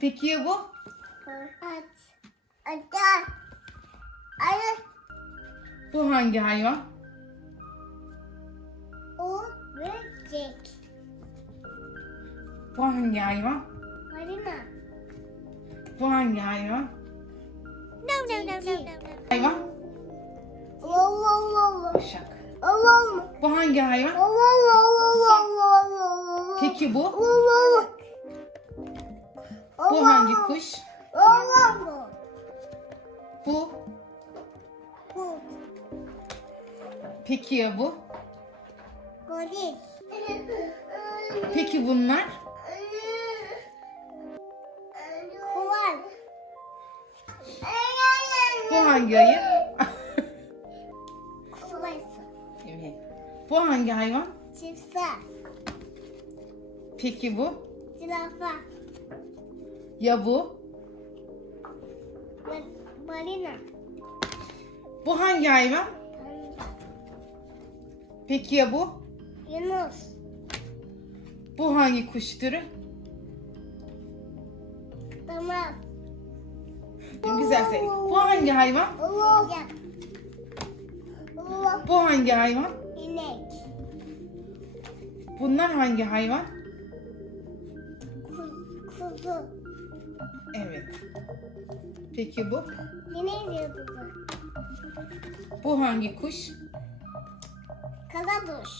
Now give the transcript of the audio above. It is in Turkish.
Peki ya bu? At. At. Arı. Bu hangi hayvan? O böcek. Bu hangi hayvan? Marina. Bu hangi hayvan? No no no no no. Hayvan? Wow wow wow. Şak. Wow Bu hangi hayvan? wow wow wow wow. Peki bu? Wow wow. Bu hangi kuş? Wow wow. Bu. Bu. Peki ya bu? Goril. Peki bunlar? Kovan. Bu hangi ayı? Kovası. evet. Bu hangi hayvan? Timsah. Peki bu? Zürafa. Ya bu? Ba- Balina. Bu hangi hayvan? Peki ya bu? Yunus. Bu hangi kuş türü? Damar. Güzel söyle. Bu hangi hayvan? Allah. Allah. Bu hangi hayvan? İnek. Bunlar hangi hayvan? Kuz, kuzu. Evet. Peki bu? Deniz yıldızı. Bu hangi kuş? Kalabuş.